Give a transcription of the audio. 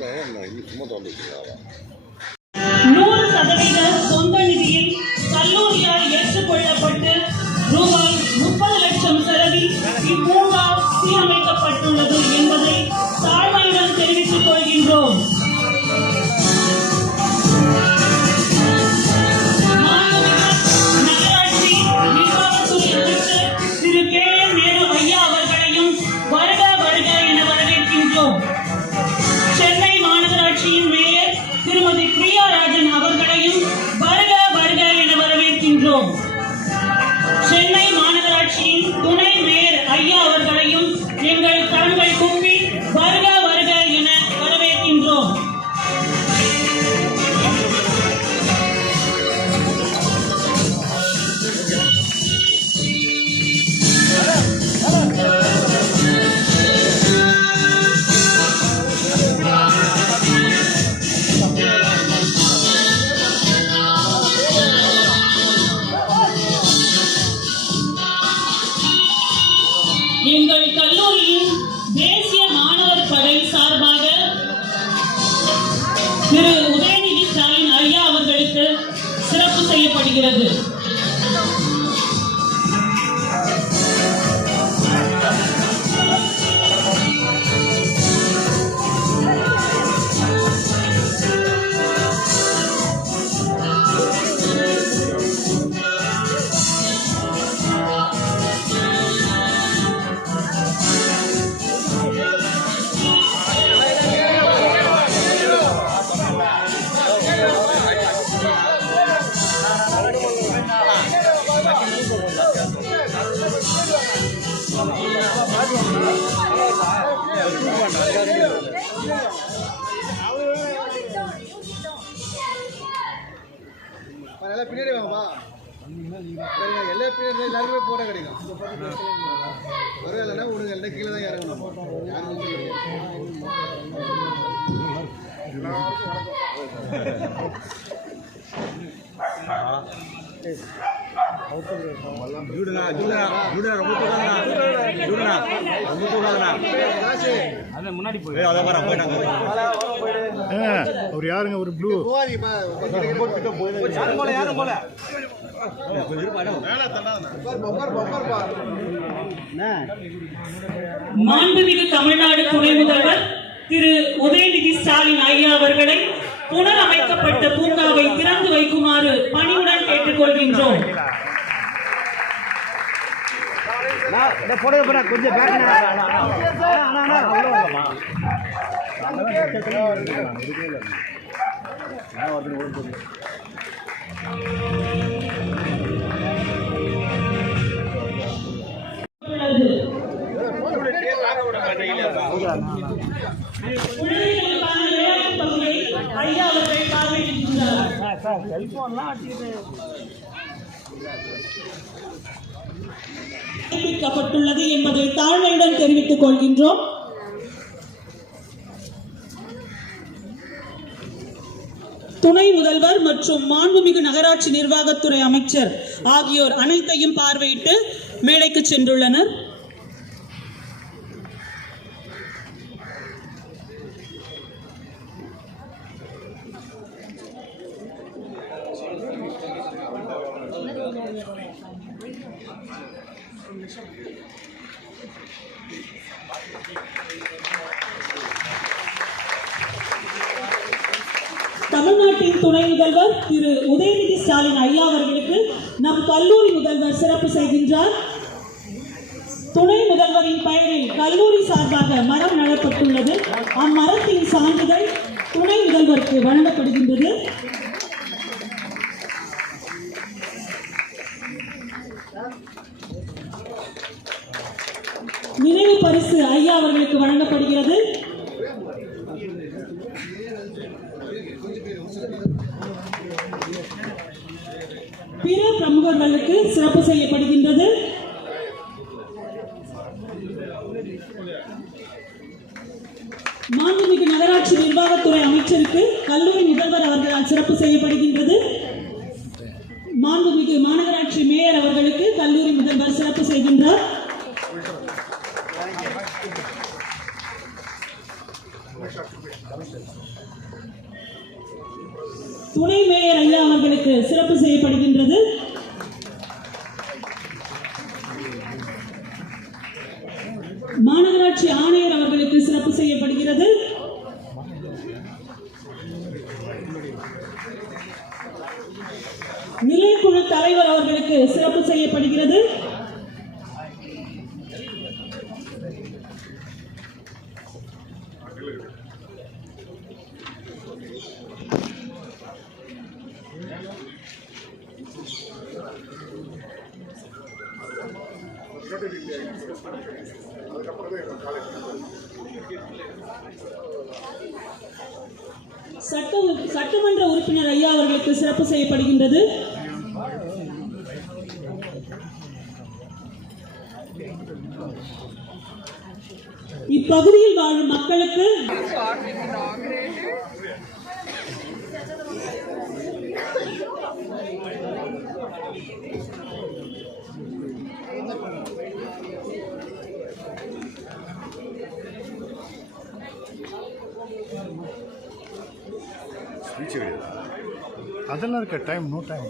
100% சொந்த நிதியில் கல்லூரியால் ஏற்றுக்கொள்ளப்பட்டு ரூபாய் 30 லட்சம் செலவில் இப்பூங்கா சீரமைக்கப்பட்டுள்ளது என்பதை தாழ்மையுடன் தெரிவித்துக் கொள்கின்றோம். நகராட்சி நிர்வாகத்துறை அமைச்சர் திரு KN நேரு ஐயா அவர்களையும் வருக வருக என வரவேற்கின்றோம். சென்னை மாநகராட்சியின் மேயர் திருமதி பிரியா ராஜன் அவர்களையும் வருக வருக என வரவேற்கின்றோம். சென்னை மாநகராட்சியின் துணை மேயர் ஐயா அவர்களையும் எங்கள் கரங்கள் கூப்பி வருக வருக என வரவேற்கின்றோம். எங்கள் கல்லூரியின் தேசிய மாணவர் படை சார்பாக திரு உதயநிதி ஸ்டாலின் ஐயா அவர்களுக்கு சிறப்பு செய்யப்படுகிறது. பின்னாடி வாங்கப்பா, எல்லா பின்னாடி எல்லாருக்குமே போட்டோ கிடைக்கும். வரவில்லைன்னா உனக்கு எல்லாம் கீழே தான் இறங்கணும். ஒரு யாருங்க ஒரு ப்ளூ மாண்புமிகு தமிழ்நாடு துணை முதல்வர் திரு உதயநிதி ஸ்டாலின் ஐயா அவர்களை புனரமைக்கப்பட்ட பூங்காவை திறந்து வைக்குமாறு பணிவுடன் கேட்டுக்கொள்கின்றோம். கொஞ்சம் ஐயா அவர்கள் பார்வையிடுகின்றார். தெரிவிக்கப்பட்டுள்ளது என்பதை தாழ்மையுடன் தெரிவித்துக் கொள்கின்றோம். துணை முதல்வர் மற்றும் மாண்புமிகு நகராட்சி நிர்வாகத்துறை அமைச்சர் ஆகியோர் அனைத்தையும் பார்வையிட்டு மேடைக்கு சென்றுள்ளனர். தமிழ்நாட்டின் துணை முதல்வர் திரு உதயநிதி ஸ்டாலின் ஐயா அவர்களுக்கு நம் கல்லூரி முதல்வர் சிறப்பு செய்கின்றார். துணை முதல்வரின் பெயரில் கல்லூரி சார்பாக மரம் நடப்பட்டுள்ளது. அம்மரத்தின் சான்றிதழ் துணை முதல்வருக்கு வழங்கப்படுகின்றது. நினைவு பரிசு ஐயா அவர்களுக்கு வழங்கப்படுகிறது. பிற பிரமுகர்களுக்கு சிறப்பு செய்யப்படுகின்றது. மாண்புமிகு நகராட்சி நிர்வாகத்துறை அமைச்சருக்கு கல்லூரி முதல்வர் அவர்களால் சிறப்பு செய்யப்படுகின்றது. மாண்புமிகு மாநகராட்சி மேயர் அவர்களுக்கு கல்லூரி முதல்வர் சிறப்பு செய்கின்றார். Gracias. துணை மேயர் ஐயா அவர்களுக்கு சிறப்பு செய்யப்படுகின்றது. மாநகராட்சி ஆணையர் அவர்களுக்கு சிறப்பு செய்யப்படுகிறது. நிலைக்குழு தலைவர் அவர்களுக்கு சிறப்பு செய்யப்படுகிறது. சட்டமன்ற உறுப்பினர் ஐயா அவர்களுக்கு சிறப்பு செய்யப்படுகின்றது. இப்பகுதியில் வாழும் மக்களுக்கு அதெல்லாம் இருக்க டைம் நோ டைம்.